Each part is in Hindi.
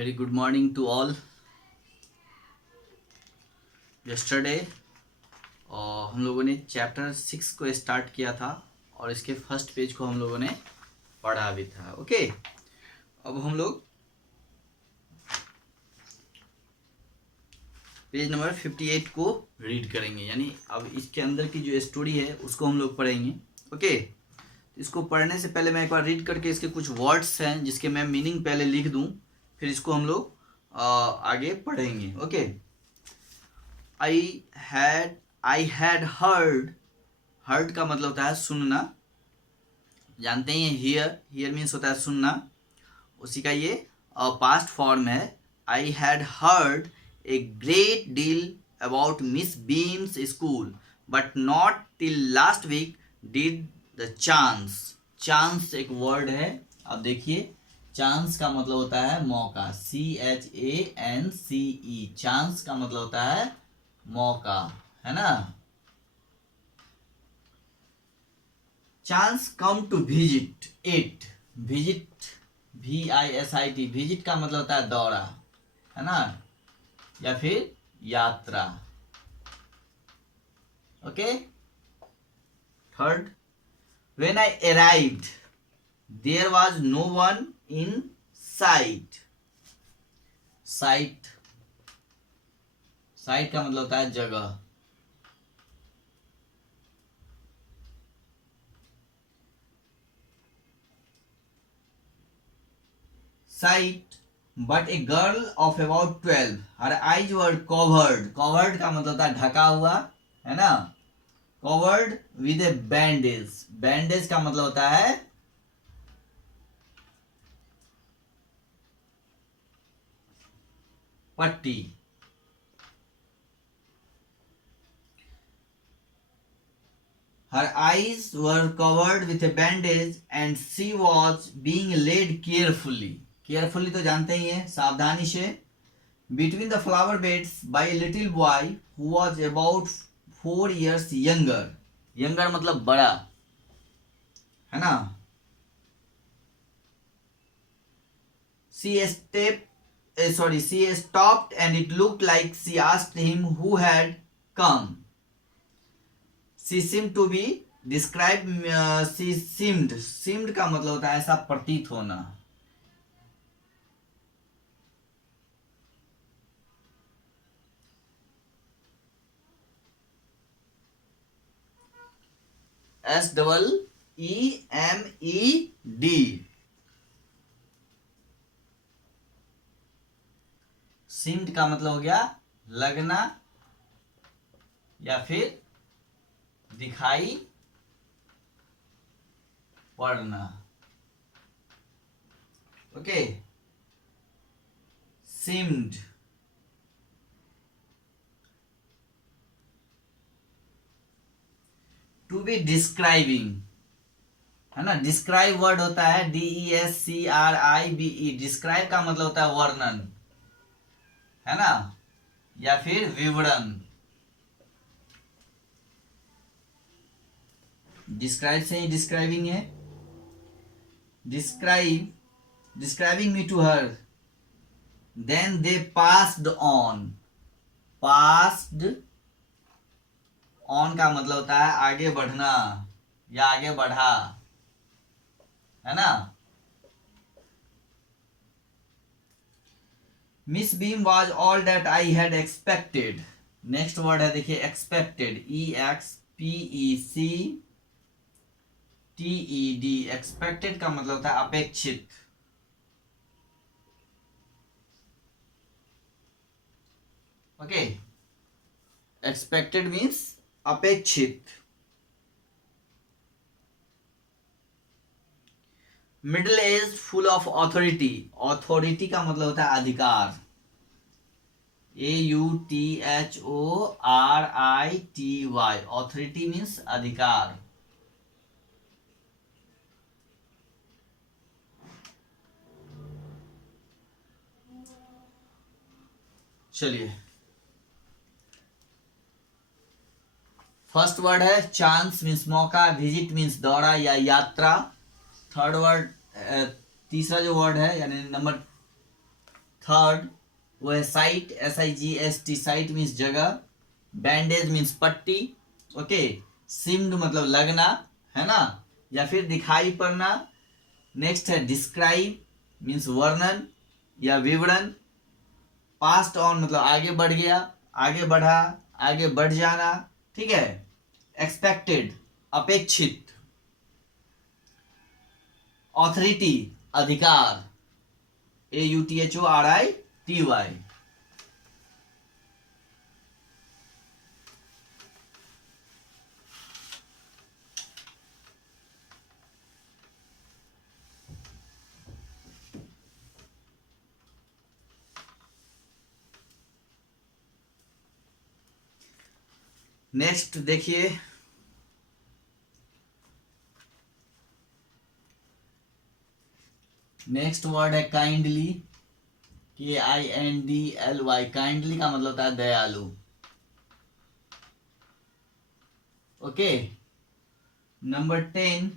Very good morning to all. Yesterday हम लोगों ने चैप्टर 6 को स्टार्ट किया था और इसके फर्स्ट पेज को हम लोगों ने पढ़ा भी था। ओके, अब हम लोग पेज नंबर 58 को रीड करेंगे, यानी अब इसके अंदर की जो स्टोरी है उसको हम लोग पढ़ेंगे। ओके, इसको पढ़ने से पहले मैं एक बार रीड करके इसके कुछ वर्ड्स हैं जिसके मैं मीनिंग पहले लिख दूं, फिर इसको हम लोग आगे पढ़ेंगे। ओके, आई हैड हर्ड का मतलब होता है सुनना, जानते हैं। हियर मीन्स होता है सुनना, उसी का ये पास्ट फॉर्म है। I had heard a great deal about Miss Beam's school but not till last week did the chance एक वर्ड है। अब देखिए, चांस का मतलब होता है मौका, CHANCE। चांस का मतलब होता है मौका, है ना। Chance come to visit it, visit VISIT, visit का मतलब होता है दौरा, है ना, या फिर यात्रा। Okay, third, when I arrived there was no one in sight. Sight का मतलब होता है जगह। Sight but a girl of about 12, her eyes were covered का मतलब होता है ढका हुआ, है ना। कवर्ड विद ए बैंडेज का मतलब होता है पट्टी। Her eyes were covered with a bandage and she was being led carefully तो जानते ही हैं, सावधानी से, between the flower beds by a little boy who was about 4 years younger मतलब बड़ा, है ना। she stopped and it looked like she asked him who had come. She seemed to be described, seemed का मतलब होता है ऐसा प्रतीत होना। SEEMED, seemed का मतलब हो गया लगना या फिर दिखाई पड़ना। Okay, seemed, to be describing, है ना। डिस्क्राइब वर्ड होता है DESCRIBE, डिस्क्राइब का मतलब होता है वर्णन, है ना, या फिर विवरण। डिस्क्राइब से ही डिस्क्राइबिंग है। Describing me to her, then they passed on का मतलब होता है आगे बढ़ना या आगे बढ़ा, है ना। Miss beam was all that I had expected. Next word है, देखिए, एक्सपेक्टेड, EXPECTED। एक्सपेक्टेड का मतलब होता है अपेक्षित। ओके, एक्सपेक्टेड मीन्स अपेक्षित। Middle age full of authority का मतलब होता है अधिकार, AUTHORITY, ऑथोरिटी मीन्स अधिकार। चलिए, फर्स्ट वर्ड है चांस मीन्स मौका, विजिट मीन्स दौरा या यात्रा। थर्ड वर्ड, तीसरा जो वर्ड है यानी नंबर थर्ड वो है साइट, SIGST, साइट मीन्स जगह, बैंडेज मीन्स पट्टी, ओके, सिम्ड मतलब लगना, है ना, या फिर दिखाई पड़ना। नेक्स्ट है डिस्क्राइब मीन्स वर्णन या विवरण, पास्ट ऑन मतलब आगे बढ़ गया, आगे बढ़ा, आगे बढ़ जाना, ठीक है। एक्सपेक्टेड अपेक्षित, ऑथोरिटी अधिकार, AUTHORITY। नेक्स्ट देखिए, नेक्स्ट वर्ड है काइंडली, KINDLY। काइंडली का मतलब होता है दयालु, ओके। नंबर 10,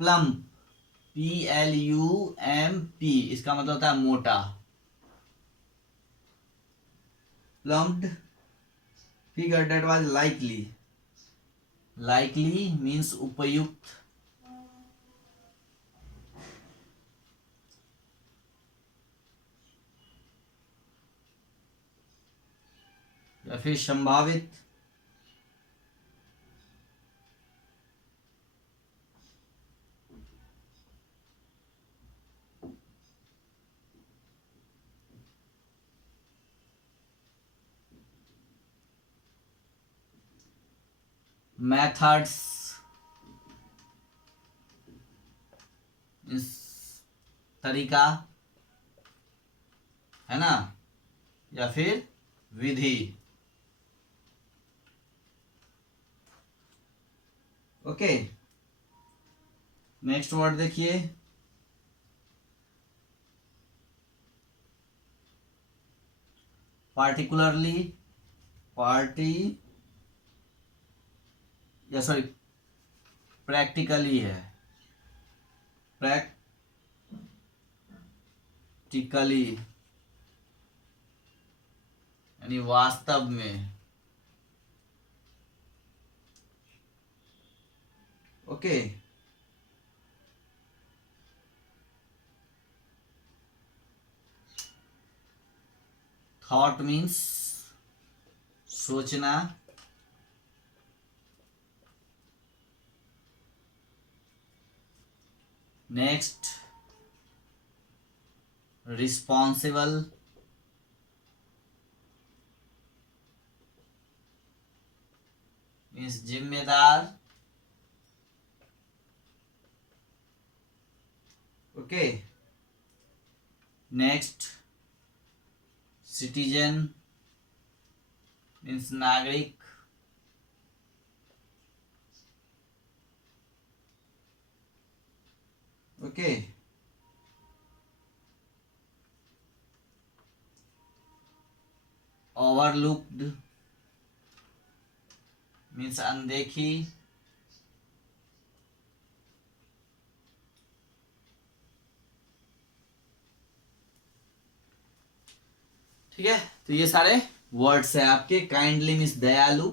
प्लम्प, PLUMP, इसका मतलब होता है मोटा। Plumped figure that was likely, likely means उपयुक्त, या फिर संभावित, मेथड्स मीन्स तरीका, है ना, या फिर विधि, ओके। नेक्स्ट वर्ड देखिए, पार्टिकुलरली, पार्टी या सॉरी प्रैक्टिकली है, प्रैक्टिकली यानी वास्तव में, ओके। थॉट मीन्स सोचना, नेक्स्ट रिस्पॉन्सिबल मीन्स जिम्मेदार, ओके। नेक्स्ट सिटीजन मीन्स नागरिक, ओके। ओवरलुक्ड मीन्स अनदेखी, ठीक है। तो ये सारे वर्ड्स है आपके। काइंडली मीन्स दयालु,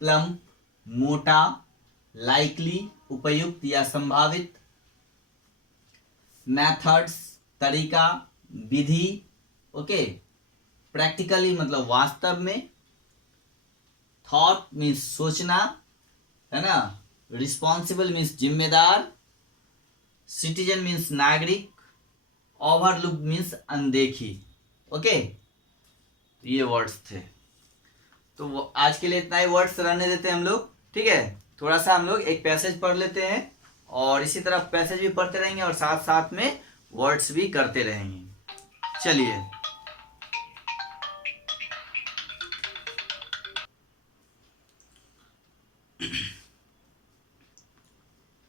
प्लम्प मोटा, लाइकली उपयुक्त या संभावित, मेथड्स तरीका विधि, ओके। प्रैक्टिकली मतलब वास्तव में, थॉट मीन्स सोचना, है ना, रिस्पॉन्सिबल मीन्स जिम्मेदार, सिटीजन मीन्स नागरिक, ओवरलुक मीन्स अनदेखी, ओके। तो ये वर्ड्स थे। तो आज के लिए इतना ही वर्ड्स रहने देते हैं हम लोग, ठीक है। थोड़ा सा हम लोग एक पैसेज पढ़ लेते हैं और इसी तरह पैसेज भी पढ़ते रहेंगे और साथ साथ में वर्ड्स भी करते रहेंगे। चलिए,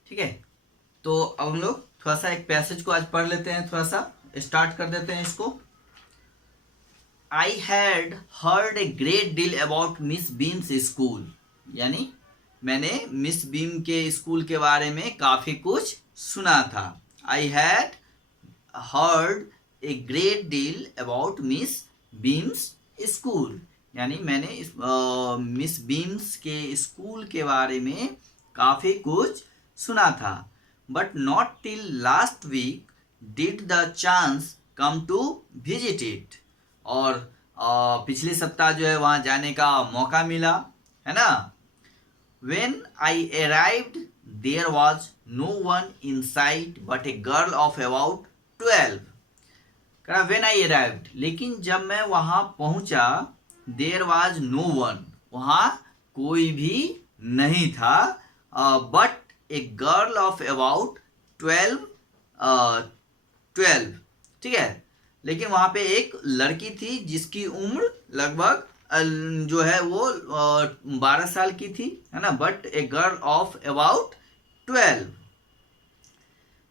ठीक है। तो अब हम लोग थोड़ा सा एक पैसेज को आज पढ़ लेते हैं, थोड़ा सा स्टार्ट कर देते हैं इसको। आई had heard a great deal about Miss Beam's school, यानी मैंने मिस बीम के स्कूल के बारे में काफ़ी कुछ सुना था। आई had heard a great deal about Miss Beam's school, यानी मैंने मिस बीम्स के स्कूल के बारे में काफ़ी कुछ सुना था। But not till last week did the chance come to visit it, और पिछले सप्ताह जो है वहाँ जाने का मौका मिला, है ना। When I arrived, there was no one in sight but a girl of about 12. कहा when I arrived, लेकिन जब मैं वहाँ पहुँचा, there was no one, वहाँ कोई भी नहीं था, but a girl of about 12, ठीक है। लेकिन वहाँ पे एक लड़की थी जिसकी उम्र लगभग जो है वो 12 साल की थी, है ना। But a girl of about 12,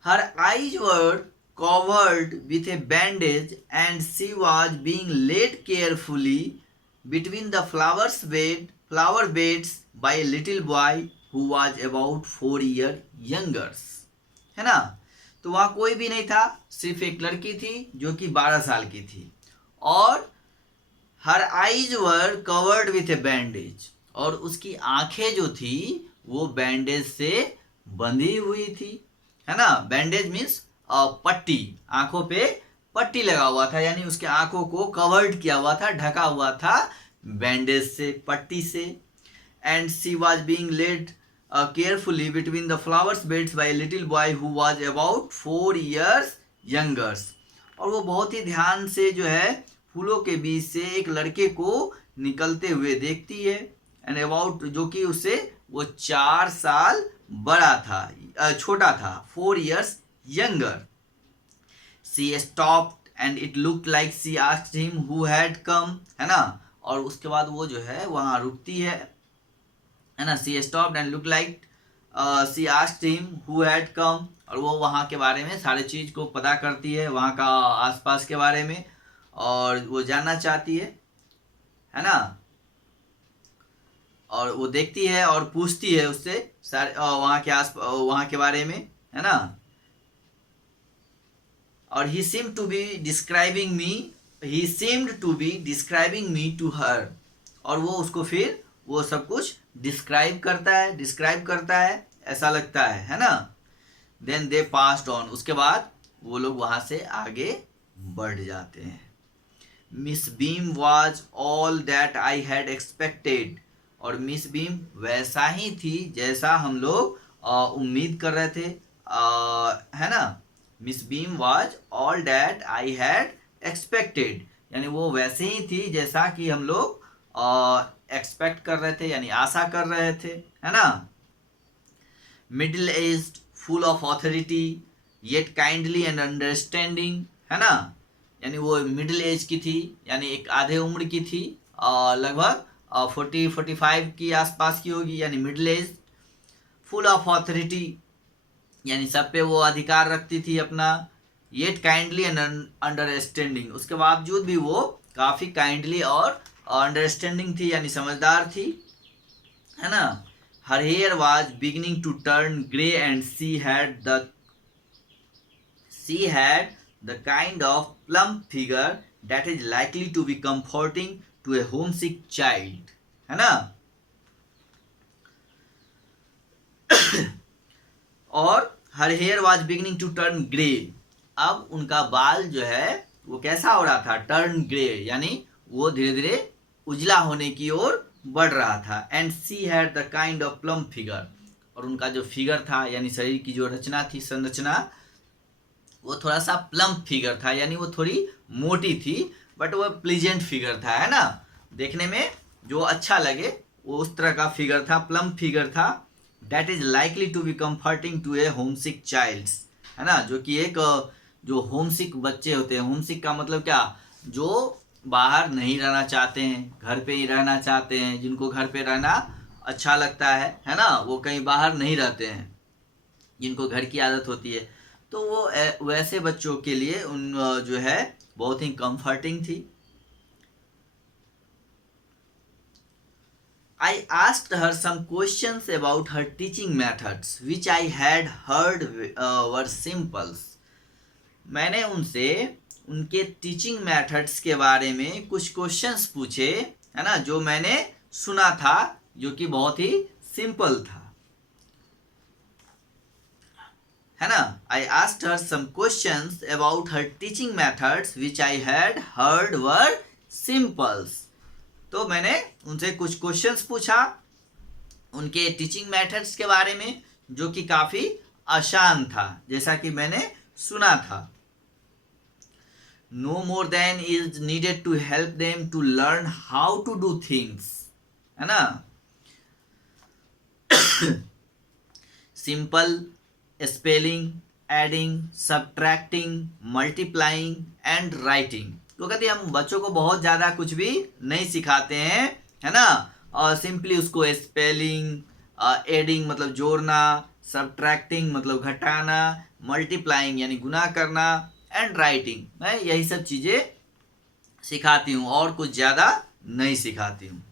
her eyes were covered with a bandage and she was being led carefully between the flower beds by a little boy who was about 4 year youngers, है ना। तो वहाँ कोई भी नहीं था, सिर्फ एक लड़की थी जो कि 12 साल की थी, और हर eyes were covered with a bandage, और उसकी आंखें जो थी वो बैंडेज से बंधी हुई थी, है ना। बैंडेज मीन्स पट्टी, आंखों पे पट्टी लगा हुआ था, यानी उसके आंखों को कवर्ड किया हुआ था, ढका हुआ था बैंडेज से, पट्टी से। And she was being led carefully between the flowers beds by a little boy who was about 4 years youngers, और वो बहुत ही ध्यान से जो है फूलों के बीच से एक लड़के को निकलते हुए देखती है, एंड अबाउट, जो कि उससे वो 4 साल बड़ा था, छोटा था, 4 years younger. She stopped and it looked like she asked him who had come, है ना। और उसके बाद वो जो है वहाँ रुकती है ना। She stopped and looked like she asked him who had come, और वो वहाँ के बारे में सारे चीज़ को पता करती है, वहाँ का आसपास के बारे में, और वो जानना चाहती है ना। और वो देखती है और पूछती है उससे सारे वहाँ के बारे में, है ना। और he seemed to be describing me to her, और वो उसको फिर वो सब कुछ डिस्क्राइब करता है, ऐसा लगता है ना। Then they passed on, उसके बाद वो लोग वहाँ से आगे बढ़ जाते हैं। Miss beam was all that I had expected, और मिस बीम वैसा ही थी जैसा हम लोग उम्मीद कर रहे थे, है ना। Miss beam was all that I had expected, यानी वो वैसे ही थी जैसा कि हम लोग एक्सपेक्ट कर रहे थे, यानी आशा कर रहे थे, है ना। Middle aged, full of authority, yet kindly and understanding, है ना। यानी वो मिडिल एज की थी, यानी एक आधे उम्र की थी, लगभग 40-45 की आसपास की होगी, यानी middle age. Full of authority, यानी सब पे वो अधिकार रखती थी अपना। येट काइंडली एंड अंडरस्टैंडिंग, उसके बावजूद भी वो काफ़ी काइंडली और अंडरस्टैंडिंग थी, यानी समझदार थी, है ना। Her hair was beginning to turn grey and she had the kind of plump figure that is likely to be comforting to a homesick child, है ना। और her hair was beginning to turn grey, अब उनका बाल जो है वो कैसा हो रहा था, टर्न ग्रे, यानी वो धीरे धीरे उजला होने की ओर बढ़ रहा था। And she had the kind of plump figure, और उनका जो फिगर था, यानी शरीर की जो रचना थी, संरचना, वो थोड़ा सा प्लम्प फिगर था, यानी वो थोड़ी मोटी थी, बट वो प्लीजेंट फिगर था, है ना। देखने में जो अच्छा लगे वो उस तरह का फिगर था, प्लम्प फिगर था। That is likely to be comforting to a homesick child, है ना। जो कि एक जो होमसिक बच्चे होते हैं, होमसिक का मतलब क्या, जो बाहर नहीं रहना चाहते हैं, घर पे ही रहना चाहते हैं, जिनको घर पे रहना अच्छा लगता है ना, वो कहीं बाहर नहीं रहते हैं, जिनको घर की आदत होती है, तो वो वैसे बच्चों के लिए उन जो है बहुत ही कंफर्टिंग थी, I asked her some questions about her teaching methods, which I had heard were simple. मैंने उनसे उनके टीचिंग मेथड्स के बारे में कुछ क्वेश्चंस पूछे, है ना, जो मैंने सुना था, जो कि बहुत ही सिंपल था, है ना. I asked her some questions about her teaching methods, which I had heard were simples. तो मैंने उनसे कुछ क्वेश्चंस पूछा उनके टीचिंग मेथड्स के बारे में, जो कि काफ़ी आसान था, जैसा कि मैंने सुना था. No more than is needed to help them to learn how to do things, है ना. Simple spelling, adding, subtracting, multiplying and writing. तो कहते हैं हम बच्चों को बहुत ज़्यादा कुछ भी नहीं सिखाते हैं, है ना, और सिंपली उसको स्पेलिंग, एडिंग मतलब जोड़ना, सब्ट्रैक्टिंग मतलब घटाना, मल्टीप्लाइंग यानी गुना करना, एंड राइटिंग, मैं यही सब चीज़ें सिखाती हूँ और कुछ ज़्यादा नहीं सिखाती हूँ.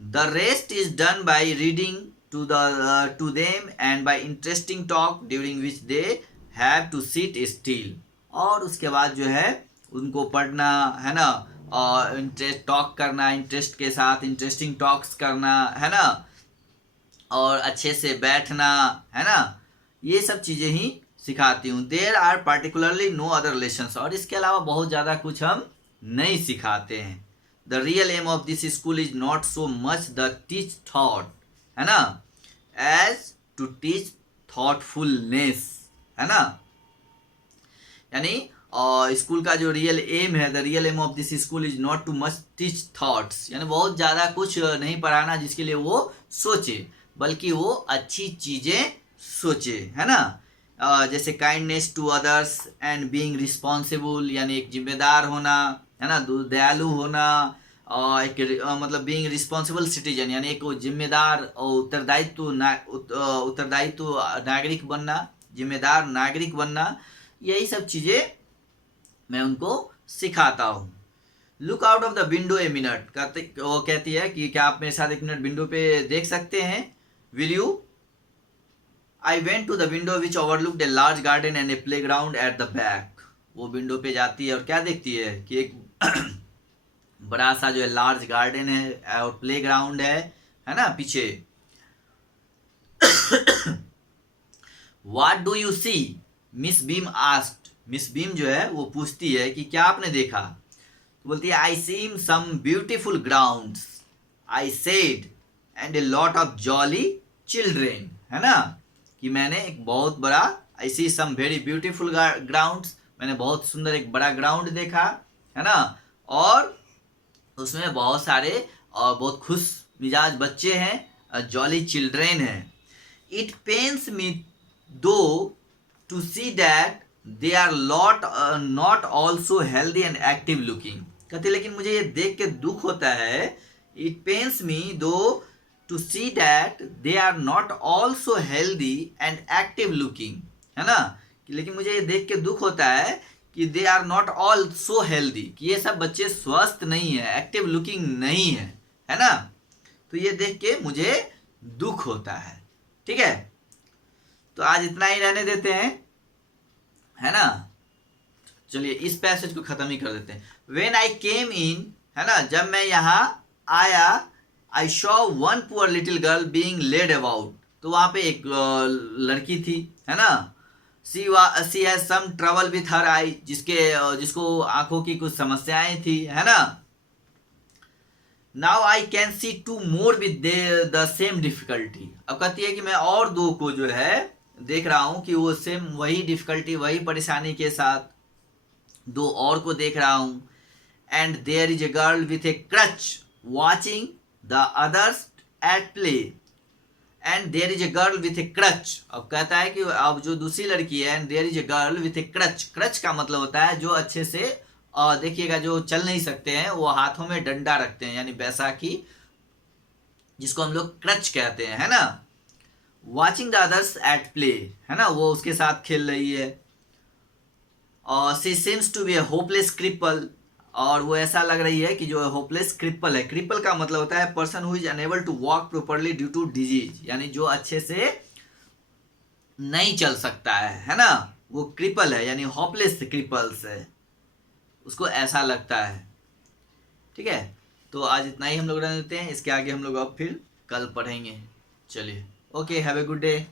The rest is done by reading to them and by interesting talk during which they have to sit still. और उसके बाद जो है उनको पढ़ना, है ना, और इंटरेस्ट टॉक करना, इंटरेस्ट के साथ इंटरेस्टिंग टॉक्स करना, है ना, और अच्छे से बैठना, है ना, ये सब चीज़ें ही सिखाती हूँ. There are particularly no other lessons. और इसके अलावा बहुत ज़्यादा कुछ हम नहीं सिखाते हैं. The real aim of this school is not so much the teach thought, है ना, एज टू टीच थॉटफुलनेस, है ना. यानी स्कूल का जो रियल एम है, the real aim of this school is not too much teach thoughts, यानी बहुत ज़्यादा कुछ नहीं पढ़ाना जिसके लिए वो सोचे, बल्कि वो अच्छी चीज़ें सोचे, है ना. जैसे kindness to others and being responsible, यानी एक जिम्मेदार होना, है ना, दयालु होना, और एक मतलब बीइंग रिस्पॉन्सिबल सिटीजन, यानी एक जिम्मेदार और उत्तरदायित्व नागरिक बनना, जिम्मेदार नागरिक बनना, यही सब चीज़ें मैं उनको सिखाता हूँ. Look out of the window a minute, वो कहती है कि क्या आप मेरे साथ एक मिनट विंडो पे देख सकते हैं. Will you. I went to the window which overlooked a large garden and a playground at the back. वो विंडो पे जाती है और क्या देखती है कि एक बड़ा सा जो है लार्ज गार्डन है और प्ले ग्राउंड है ना, पीछे. What do you see, Miss Beam asked. Miss Beam जो है वो पूछती है कि क्या आपने देखा. तो बोलती है I seem some beautiful grounds, I said, and a lot of jolly children, है ना, कि मैंने एक बहुत बड़ा, I see some very beautiful grounds, मैंने बहुत सुंदर एक बड़ा ग्राउंड देखा, है ना, और उसमें बहुत सारे और बहुत खुश मिजाज बच्चे हैं, जॉली चिल्ड्रेन हैं. It pains me though to see that they are not also healthy and active looking. कहते लेकिन मुझे ये देख के दुख होता है. It pains me though to see that they are not also healthy and active looking, है ना, लेकिन मुझे ये देख के दुख होता है कि they are not all so healthy, कि ये सब बच्चे स्वस्थ नहीं है, एक्टिव लुकिंग नहीं है ना. तो ये देख के मुझे दुख होता है. ठीक है, तो आज इतना ही रहने देते हैं, है ना. चलिए इस पैसेज को खत्म ही कर देते हैं. व्हेन आई केम इन, है ना, जब मैं यहाँ आया, I saw one poor little girl being led about. तो वहाँ पे एक लड़की थी, है ना. She has some trouble with her eye, जिसको आंखों की कुछ समस्याएं थी, है ना. Now I can see two more with the same difficulty. अब कहती है कि मैं और दो को जो है देख रहा हूँ कि वो सेम वही डिफिकल्टी, वही परेशानी के साथ दो और को देख रहा हूँ. And there is a girl with a crutch watching the others at play. And there is a girl with a crutch. अब कहता है कि अब जो दूसरी लड़की है, and there is a girl with a crutch. Crutch का मतलब होता है जो अच्छे से देखिएगा जो चल नहीं सकते हैं, वो हाथों में डंडा रखते हैं, यानी बैसाखी, जिसको हम लोग क्रच कहते हैं, है ना. Watching the others at play, है ना, वो उसके साथ खेल रही है. और she seems to be a hopeless cripple. और वो ऐसा लग रही है कि जो होपलेस क्रिपल है। क्रिपल का मतलब होता है person who is unable to walk properly due to disease, यानी जो अच्छे से नहीं चल सकता है ना, वो क्रिपल है, यानी होपलेस क्रिपल्स है, उसको ऐसा लगता है। ठीक है, तो आज इतना ही हम लोग रहने देते हैं, इसके आगे हम लोग अब फिर कल पढ़ेंगे। चलिए, okay, have a good day.